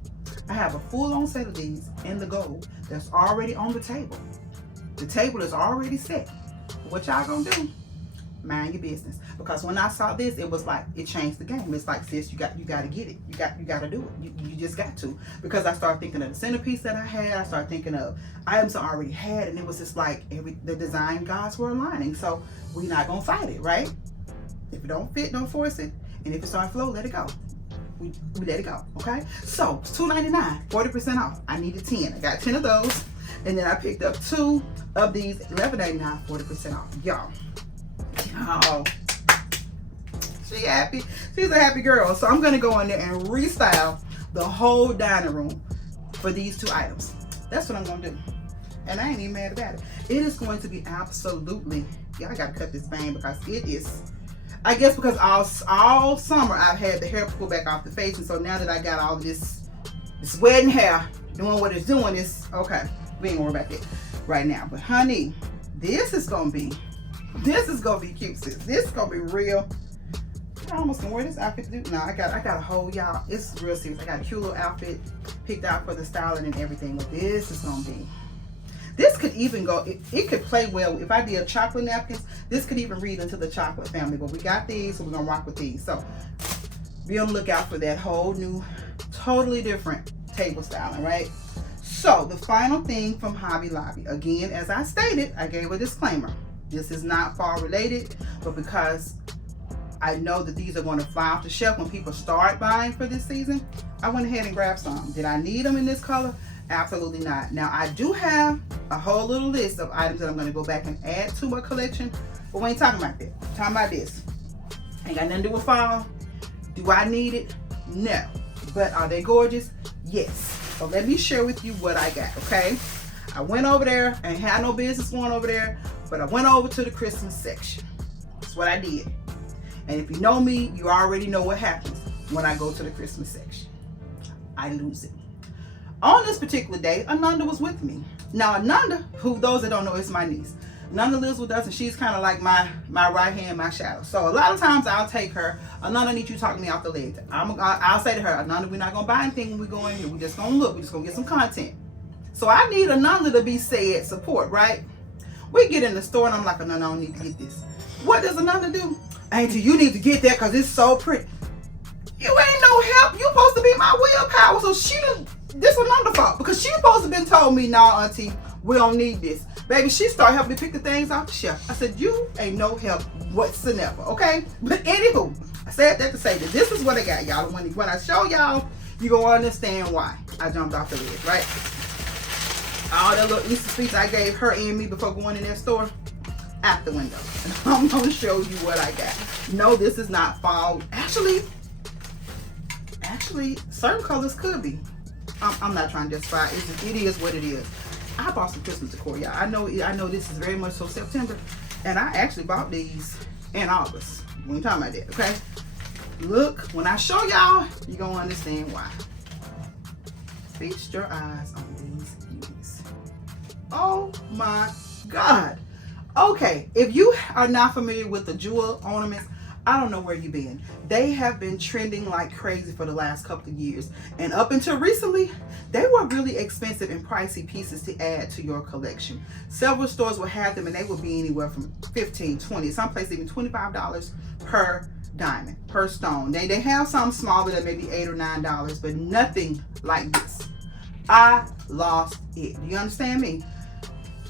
I have a full-on set of these in the gold that's already on the table. The table is already set. What y'all gonna do? Mind your business. Because when I saw this, it was like, it changed the game. It's like, sis, you got to get it. You got to do it. You just got to. Because I started thinking of the centerpiece that I had. I started thinking of items I already had, and it was just like the design gods were aligning. So we're not gonna fight it, right? If it don't fit, don't force it. And if it starts flow, let it go. We let it go, okay? So it's $2.99, 40% off. I needed 10. I got 10 of those, and then I picked up 2 of these, $11.99, 40% off. Y'all, she happy. She's a happy girl. So I'm gonna go in there and restyle the whole dining room for these 2 items. That's what I'm gonna do, and I ain't even mad about it. It is going to be absolutely. Yeah, I gotta cut this bang because it is. I guess because all summer I've had the hair pull back off the face, and so now that I got all this wedding hair doing what it's doing, it's okay. We ain't worried about that right now. But honey, this is gonna be cute, sis. This is gonna be real. I almost can wear this outfit to do. No, I got a whole, y'all. It's real serious. I got a cute little outfit picked out for the styling and everything. But this is gonna be. This could even go, it could play well. If I did chocolate napkins, this could even read into the chocolate family. But we got these, so we're gonna rock with these. So be on the lookout for that whole new, totally different table styling, right? So the final thing from Hobby Lobby. Again, as I stated, I gave a disclaimer. This is not fall related, but because I know that these are going to fly off the shelf when people start buying for this season, I went ahead and grabbed some. Did I need them in this color? Absolutely not. Now I do have a whole little list of items that I'm going to go back and add to my collection, but we ain't talking about that. We're talking about this. Ain't got nothing to do with fall. Do I need it? No. But are they gorgeous? Yes. So let me share with you what I got, okay? I went over there. I ain't had no business going over there, but I went over to the Christmas section. That's what I did. And if you know me, you already know what happens when I go to the Christmas section. I lose it. On this particular day, Ananda was with me. Now Ananda, who those that don't know, is my niece. Ananda lives with us, and she's kind of like my right hand, my shadow. So a lot of times I'll take her. Ananda, I need you to talk me off the ledge. I'll say to her, Ananda, we're not gonna buy anything when we go in here. We're just gonna look. We're just gonna get some content. So I need Ananda to be said support, right? We get in the store and I'm like, Ananda, I don't need to get this. What does Ananda do? Auntie, you need to get that because it's so pretty. You ain't no help. You supposed to be my willpower. So this Ananda fault because she supposed to been told me, nah, auntie, we don't need this. Baby, she started helping me pick the things off the shelf. I said, you ain't no help whatsoever, okay? But anywho, I said that to say that this is what I got, y'all. When I show y'all, you gonna understand why I jumped off the ledge, right? All that little Easter speech I gave her and me before going in that store, out the window. And I'm gonna show you what I got. No, this is not fall. Actually, certain colors could be. I'm not trying to justify it. It is what it is. I bought some Christmas decor, y'all. I know this is very much so September, and I actually bought these in August. We ain't talking about that, okay? Look, when I show y'all, you're gonna understand why. Feast your eyes on these beauties. Oh my God. Okay, if you are not familiar with the jewel ornaments, I don't know where you've been. They have been trending like crazy for the last couple of years. And up until recently, they were really expensive and pricey pieces to add to your collection. Several stores will have them and they will be anywhere from $15, $20, some places even $25 per diamond, per stone. They have some smaller that may be $8 or $9, but nothing like this. I lost it. Do you understand me?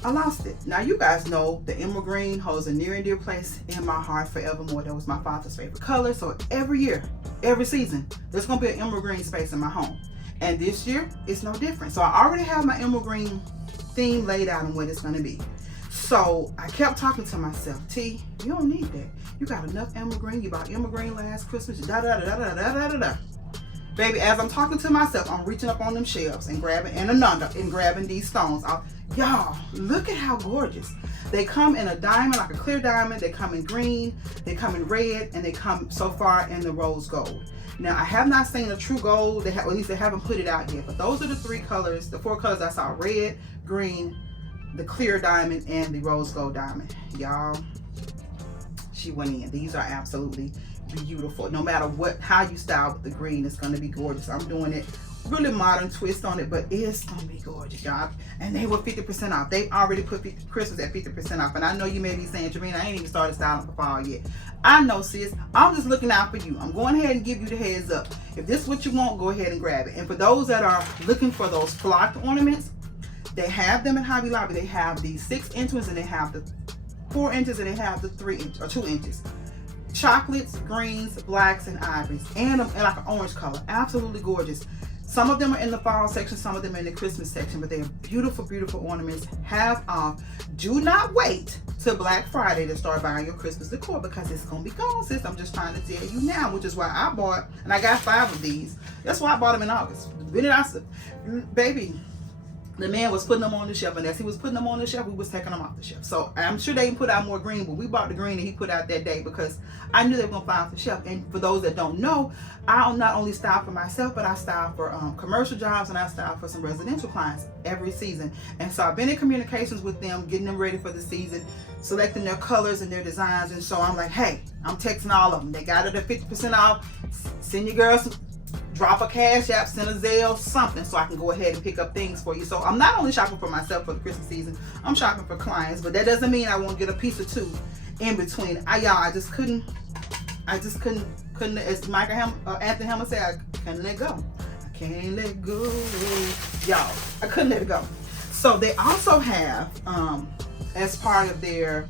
I lost it. Now you guys know the emerald green holds a near and dear place in my heart forevermore. That was my father's favorite color. So every year, every season, there's gonna be an emerald green space in my home. And this year, it's no different. So I already have my emerald green theme laid out on what it's gonna be. So I kept talking to myself, T, you don't need that. You got enough emerald green. You bought emerald green last Christmas, da da da da da da da da. Baby, as I'm talking to myself, I'm reaching up on them shelves and grabbing and grabbing these stones. Y'all, look at how gorgeous. They come in a diamond, like a clear diamond. They come in green, they come in red, and they come so far in the rose gold. Now, I have not seen a true gold. Or at least they haven't put it out yet. But those are the three colors, the four colors I saw: red, green, the clear diamond, and the rose gold diamond. Y'all, she went in. These are absolutely beautiful. No matter how you style with the green, it's going to be gorgeous. I'm doing it really modern twist on it, but it's going to be gorgeous, y'all. And they were 50% off. They already put Christmas at 50% off. And I know you may be saying, Travina, I ain't even started styling for fall yet. I know, sis. I'm just looking out for you. I'm going ahead and give you the heads up. If this is what you want, go ahead and grab it. And for those that are looking for those flocked ornaments, they have them in Hobby Lobby. They have the 6 inches and they have the 4 inches and they have the 3 inch or 2 inches. Chocolates, greens, blacks, and ivories, and like an orange color. Absolutely gorgeous. Some of them are in the fall section, some of them are in the Christmas section, but they are beautiful, beautiful ornaments. Half off. Do not wait till Black Friday to start buying your Christmas decor because it's going to be gone, sis. I'm just trying to tell you now, which is why I bought, and I got 5 of these. That's why I bought them in August. Baby, the man was putting them on the shelf, and as he was putting them on the shelf, we was taking them off the shelf. So I'm sure they can put out more green, but we bought the green that he put out that day because I knew they were gonna fly off the shelf. And for those that don't know, I not only style for myself, but I style for commercial jobs and I style for some residential clients every season. And so I've been in communications with them, getting them ready for the season, selecting their colors and their designs. And so I'm like, hey, I'm texting all of them. They got it at 50% off. Send your girls some. Drop a Cash App, send a Zelle, something, so I can go ahead and pick up things for you. So I'm not only shopping for myself for the Christmas season, I'm shopping for clients, but that doesn't mean I won't get a piece or two in between. I just couldn't, as Anthony Hammer said, I couldn't let go. I can't let go. Y'all, I couldn't let it go. So they also have, as part of their,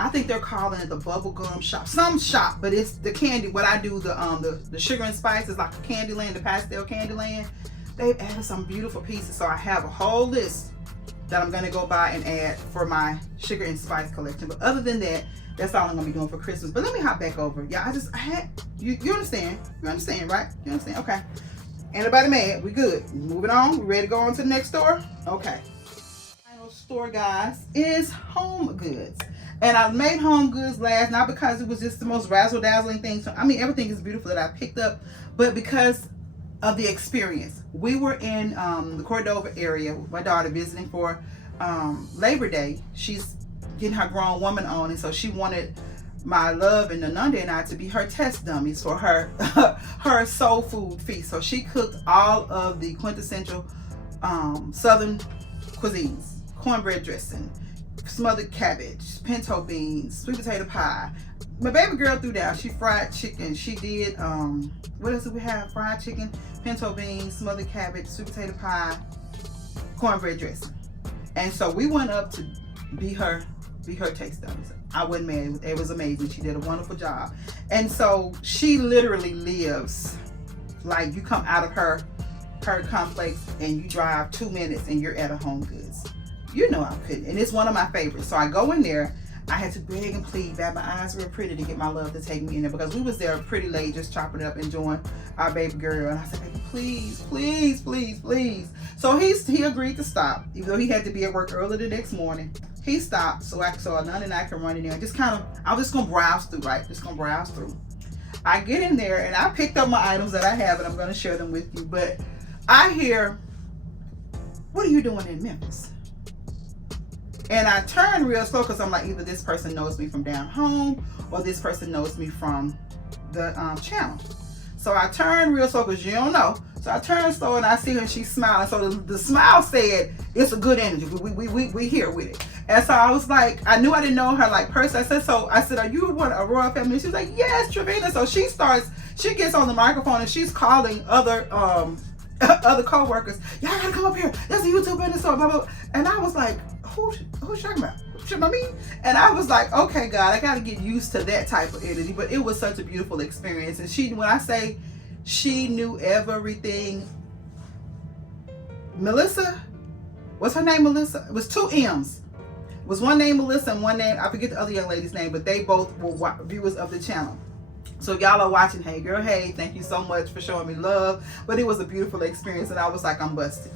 I think they're calling it the bubblegum shop. Some shop, but it's the candy. What I do, the sugar and spice is like a candy land, the pastel candy land. They've added some beautiful pieces. So I have a whole list that I'm gonna go buy and add for my sugar and spice collection. But other than that, that's all I'm gonna be doing for Christmas. But let me hop back over. Yeah, you understand. You understand, right? You understand? Okay. Ain't nobody mad. We good. Moving on. We ready to go on to the next store? Okay. Final store, guys, is Home Goods. And I made Home Goods last, not because it was just the most razzle-dazzling thing. So, I mean, everything is beautiful that I picked up, but because of the experience. We were in the Cordova area with my daughter visiting for Labor Day. She's getting her grown woman on, and so she wanted my love and Nananda and I to be her test dummies for her her soul food feast. So she cooked all of the quintessential Southern cuisines: cornbread dressing, smothered cabbage, pinto beans, sweet potato pie. My baby girl threw down. She fried chicken. She did, what else did we have? Fried chicken, pinto beans, smothered cabbage, sweet potato pie, cornbread dressing. And so we went up to be her taste dummies. I wasn't mad. It was amazing. She did a wonderful job. And so she literally lives like you come out of her complex and you drive 2 minutes and you're at a Home Goods. You know I couldn't. And it's one of my favorites. So I go in there. I had to beg and plead, bat my eyes real pretty to get my love to take me in there, because we was there pretty late just chopping it up, enjoying our baby girl. And I said, baby, please, please, please, please. So he agreed to stop, even though he had to be at work early the next morning. He stopped so None and I can run in there and just kind of, I'm just gonna browse through, right? Just gonna browse through. I get in there and I picked up my items that I have and I'm gonna share them with you. But I hear, what are you doing in Memphis? And I turned real slow because I'm like, either this person knows me from down home or this person knows me from the channel. So I turned real slow because you don't know. So I turned slow and I see her and she's smiling. So the smile said, it's a good energy. We here with it. And so I was like, I knew I didn't know her like person. I said, are you a royal family? She was like, yes, Travina. So she gets on the microphone and she's calling other co-workers. Y'all gotta come up here. There's a YouTuber in the store, blah, blah, blah. And I was like, who's talking about? You know what I mean? And I was like, okay, God, I gotta get used to that type of energy. But it was such a beautiful experience. And when I say she knew everything, Melissa, what's her name, Melissa? It was 2 M's. It was one name Melissa and one name, I forget the other young lady's name, but they both were viewers of the channel. So y'all are watching, hey girl, hey, thank you so much for showing me love. But it was a beautiful experience and I was like, I'm busted.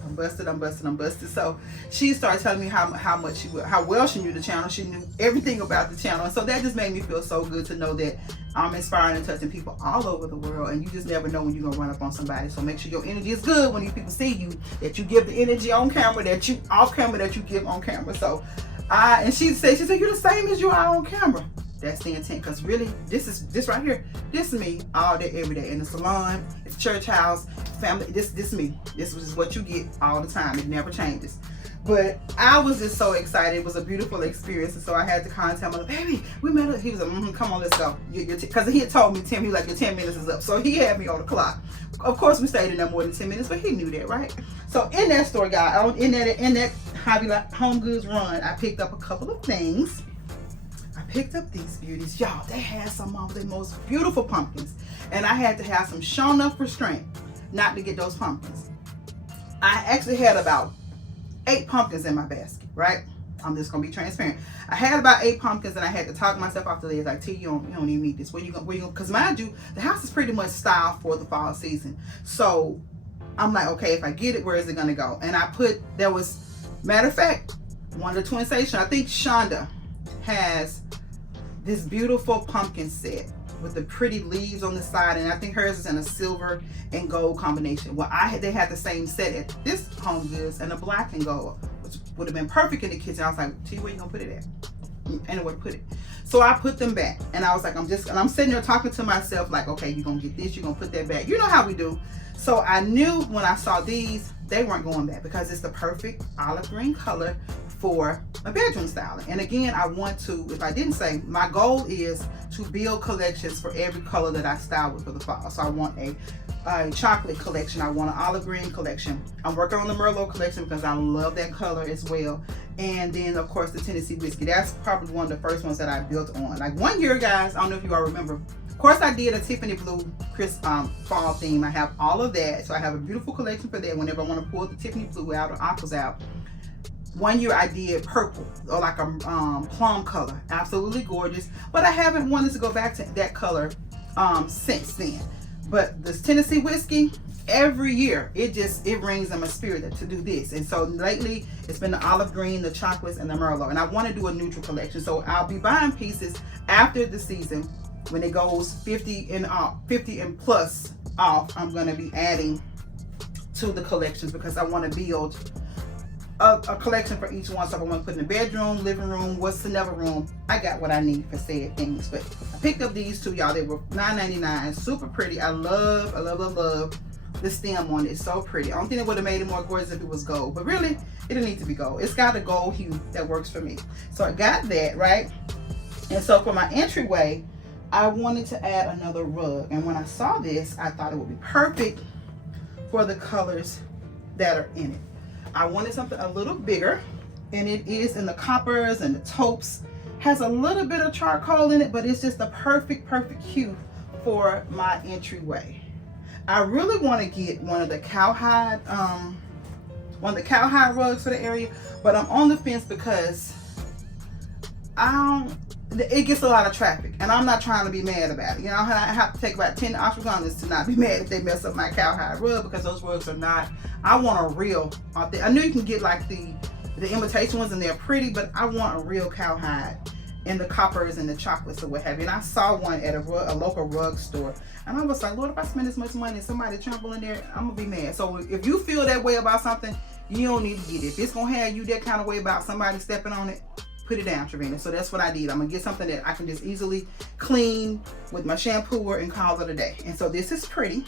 So she started telling me how well she knew the channel. She knew everything about the channel. And so that just made me feel so good to know that I'm inspiring and touching people all over the world, and you just never know when you're gonna run up on somebody. So make sure your energy is good when these people see you, that you give the energy on camera, that you off camera, that you give on camera. So and she said, you're the same as you are on camera. That's the intent, because really, this right here, this is me all day, every day. In the salon, it's church house, family, this me. This is what you get all the time. It never changes. But I was just so excited. It was a beautiful experience. And so I had to contact him, baby, we met up. He was like, come on, let's go. Because he had told me, Tim, he was like, your 10 minutes is up. So he had me on the clock. Of course, we stayed in there more than 10 minutes, but he knew that, right? So in that store, guys, in that Hobby Home Goods run, I picked up a couple of things. Picked up these beauties, y'all. They had some of the most beautiful pumpkins, and I had to have some shown up restraint not to get those pumpkins. I actually had about 8 pumpkins in my basket, right? I'm just gonna be transparent. I had about 8 pumpkins, and I had to talk myself off the ledge, like, T, you don't even need this. Where you gonna? Because mind you, the house is pretty much styled for the fall season. So I'm like, okay, if I get it, where is it gonna go? And there was, matter of fact, one of the twin stations, I think Shonda has this beautiful pumpkin set with the pretty leaves on the side, and I think hers is in a silver and gold combination. Well, they had the same set at this Home Goods, and a black and gold, which would have been perfect in the kitchen. I was like, T, where you gonna put it at? Anywhere to put it. So I put them back, and I was like, I'm sitting there talking to myself like, okay, you're gonna get this, you're gonna put that back. You know how we do. So I knew when I saw these, they weren't going back, because it's the perfect olive green color for a bedroom styling. And again, I want to, if I didn't say, my goal is to build collections for every color that I style with for the fall. So I want a chocolate collection. I want an olive green collection. I'm working on the Merlot collection because I love that color as well. And then of course the Tennessee whiskey. That's probably one of the first ones that I built on. Like one year, guys, I don't know if you all remember, of course I did a Tiffany blue fall theme. I have all of that. So I have a beautiful collection for that whenever I want to pull the Tiffany blue out or aquas out. One year I did purple, or like a plum color. Absolutely gorgeous. But I haven't wanted to go back to that color since then. But this Tennessee whiskey, every year, it rings in my spirit to do this. And so lately, it's been the olive green, the chocolates, and the Merlot. And I want to do a neutral collection. So I'll be buying pieces after the season. When it goes 50 and plus off, I'm going to be adding to the collections, because I want to build a collection for each one. So if I want to put in the bedroom, living room, what's the never room, I got what I need for said things. But I picked up these 2, y'all. They were $9.99. Super pretty. I love the stem on it. It's so pretty. I don't think it would have made it more gorgeous if it was gold, but really it didn't need to be gold. It's got a gold hue that works for me. So I got that, right? And so for my entryway, I wanted to add another rug. And when I saw this, I thought it would be perfect for the colors that are in it. I wanted something a little bigger, and it is in the coppers and the taupes. Has a little bit of charcoal in it, but it's just a perfect hue for my entryway. I really want to get one of the cowhide rugs for the area, but I'm on the fence because it gets a lot of traffic, and I'm not trying to be mad about it. You know, I have to take about 10 ashwagandhas to not be mad if they mess up my cowhide rug, because those rugs are not, I want a real, I know you can get like the imitation ones and they're pretty, but I want a real cowhide in the coppers and the chocolates or what have you. And I saw one at a local rug store, and I was like, Lord, if I spend this much money and somebody trample in there, I'm gonna be mad. So if you feel that way about something, You don't need to get it. If it's gonna have you that kind of way about somebody stepping on it, put it down, Travina. So that's what I did. I'm gonna get something that I can just easily clean with my shampooer and call it a day. And so this is pretty.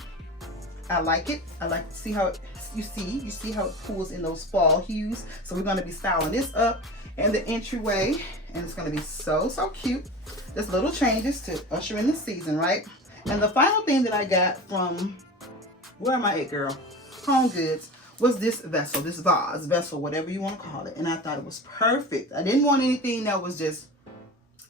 I like it. I like to see how it, you see how it pulls in those fall hues. So we're gonna be styling this up in the entryway, and it's gonna be so cute. Just little changes to usher in the season, right? And the final thing that I got from, where am I at, girl? Home Goods, was this vessel, this vessel, whatever you want to call it. And I thought it was perfect. I didn't want anything that was just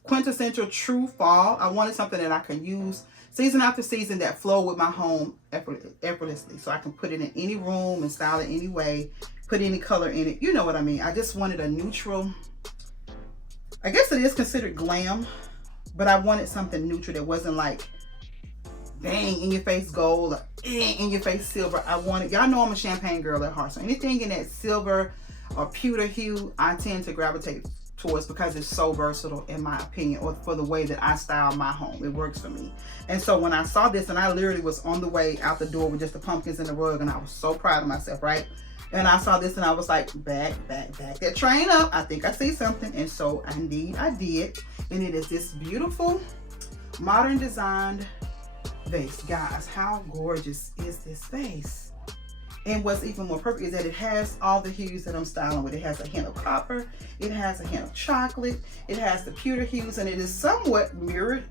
quintessential true fall. I wanted something that I can use season after season that flow with my home effortlessly. So I can put it in any room and style it any way, put any color in it. You know what I mean? I just wanted a neutral, I guess it is considered glam, but I wanted something neutral that wasn't like bang in your face gold or in your face silver. I wanted, y'all know I'm a champagne girl at heart, so anything in that silver or pewter hue I tend to gravitate towards because it's so versatile in my opinion, or for the way that I style my home. It works for me. And so when I saw this, and I literally was on the way out the door with just the pumpkins and the rug, and I was so proud of myself, right? And I saw this and I was like, back that train up. I think I see something. And so indeed I did. And it is this beautiful modern designed vase. Guys, how gorgeous is this vase? And what's even more perfect is that it has all the hues that I'm styling with. It has a hint of copper, it has a hint of chocolate, it has the pewter hues, and it is somewhat mirrored,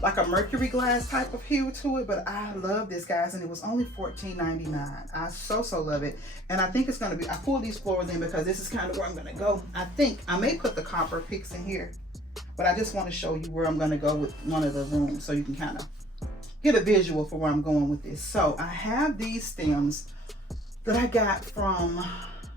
like a mercury glass type of hue to it. But I love this, guys, and it was only $14.99. I so love it. And I think it's gonna be, I pulled these floors in because this is kind of where I'm gonna go. I think I may put the copper picks in here, but I just want to show you where I'm gonna go with one of the rooms so you can kind of get a visual for where I'm going with this. So I have these stems that I got from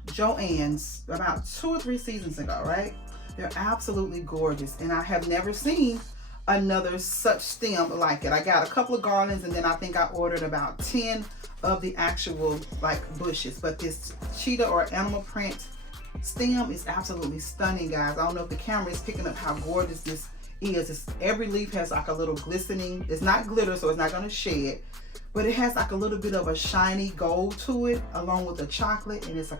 Joann's about 2 or 3 seasons ago, right? They're absolutely gorgeous, and I have never seen another such stem like it. I got a couple of garlands, and then I think I ordered about 10 of the actual like bushes. But this cheetah or animal print stem is absolutely stunning, guys. I don't know if the camera is picking up how gorgeous this is. Every leaf has like a little glistening, it's not glitter, so it's not going to shed, but it has like a little bit of a shiny gold to it along with the chocolate, and it's a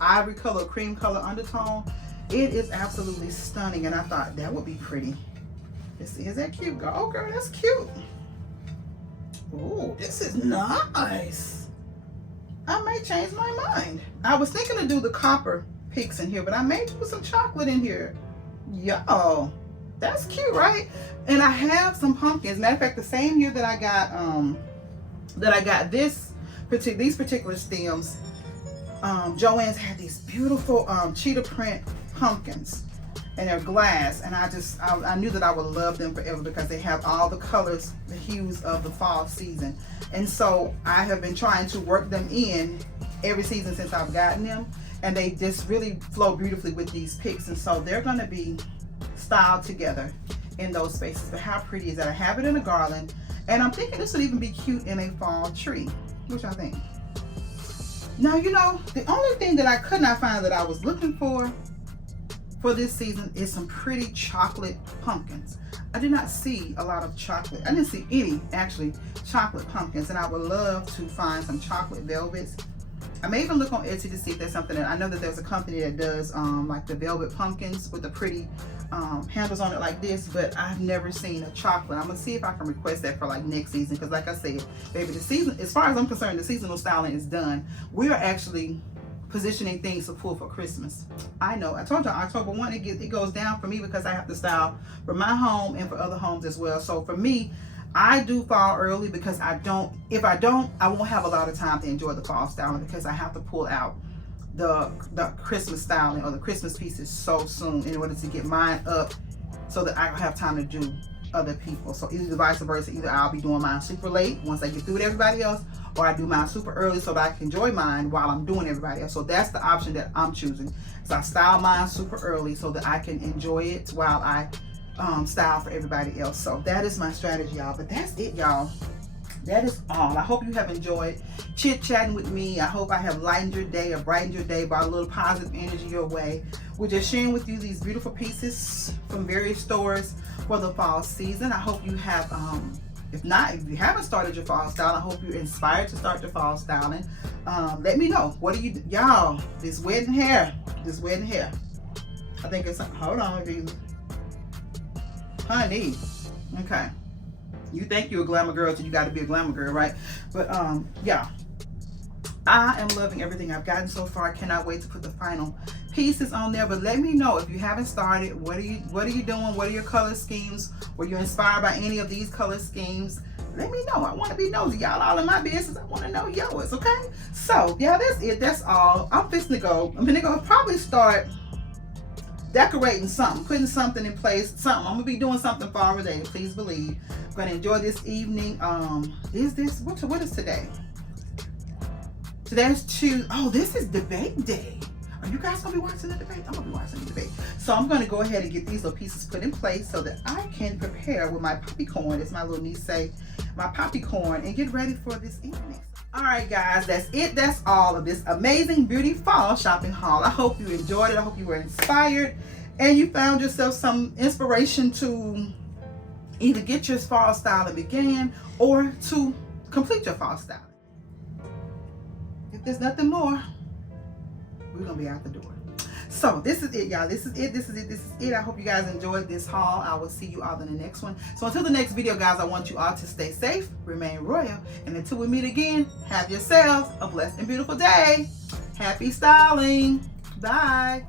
ivory color, cream color undertone. It is absolutely stunning, and I thought that would be pretty. Is that cute, girl? Oh girl, that's cute. Oh, this is nice. I may change my mind. I was thinking to do the copper picks in here, but I may put some chocolate in here. Yo, that's cute, right? And I have some pumpkins. Matter of fact, the same year that I got these particular stems, Joann's had these beautiful cheetah print pumpkins, and they're glass. And I knew that I would love them forever because they have all the colors, the hues of the fall season. And so I have been trying to work them in every season since I've gotten them, and they just really flow beautifully with these picks. And so they're going to be styled together in those spaces. But how pretty is that? I have it in a garland, and I'm thinking this would even be cute in a fall tree. What y'all think? Now, you know, the only thing that I could not find that I was looking for this season is some pretty chocolate pumpkins. I did not see a lot of chocolate. I didn't see any actually chocolate pumpkins, and I would love to find some chocolate velvets. I may even look on Etsy to see if there's something that, I know that there's a company that does like the velvet pumpkins with the pretty handles on it like this, but I've never seen a chocolate. I'm gonna see if I can request that for like next season, because like I said, baby, the season, as far as I'm concerned, the seasonal styling is done. We are actually positioning things to pull for Christmas. I know, I told y'all October 1 it goes down for me because I have to style for my home and for other homes as well. So for me, I do fall early because if I don't, I won't have a lot of time to enjoy the fall styling because I have to pull out the Christmas styling or the Christmas pieces so soon in order to get mine up so that I don't have time to do other people. So either vice versa, either I'll be doing mine super late once I get through with everybody else, or I do mine super early so that I can enjoy mine while I'm doing everybody else. So that's the option that I'm choosing. So I style mine super early so that I can enjoy it while I style for everybody else. So that is my strategy, y'all. But that's it, y'all. That is all. I hope you have enjoyed chit-chatting with me. I hope I have lightened your day or brightened your day, brought a little positive energy your way. We're just sharing with you these beautiful pieces from various stores for the fall season. I hope you have If not, if you haven't started your fall style, I hope you're inspired to start your fall styling. Let me know. What do you, y'all, this wedding hair. I think it's, hold on, honey. Okay. You think you're a glamour girl, so you got to be a glamour girl, right? But yeah, I am loving everything I've gotten so far. I cannot wait to put the final pieces on there. But let me know if you haven't started. What are you doing? What are your color schemes? Were you inspired by any of these color schemes? Let me know. I want to be nosy, y'all. All in my business. I want to know yours. Okay. So yeah, that's it. That's all. I'm gonna go probably start decorating something, putting something in place, something. I'm gonna be doing something fall related, please believe. I'm gonna enjoy this evening. What is today? Today's Tuesday. Oh, this is debate day. Are you guys gonna be watching the debate? I'm gonna be watching the debate. So I'm gonna go ahead and get these little pieces put in place so that I can prepare with my poppycorn, as my little niece say, my poppycorn, and get ready for this evening. All right, guys, that's it. That's all of this amazing beauty fall shopping haul. I hope you enjoyed it. I hope you were inspired and you found yourself some inspiration to either get your fall styling begin or to complete your fall styling. If there's nothing more, we're gonna be out the door. So this is it, y'all. This is it. I hope you guys enjoyed this haul. I will see you all in the next one. So until the next video, guys, I want you all to stay safe, remain royal, and until we meet again, have yourselves a blessed and beautiful day. Happy styling. Bye.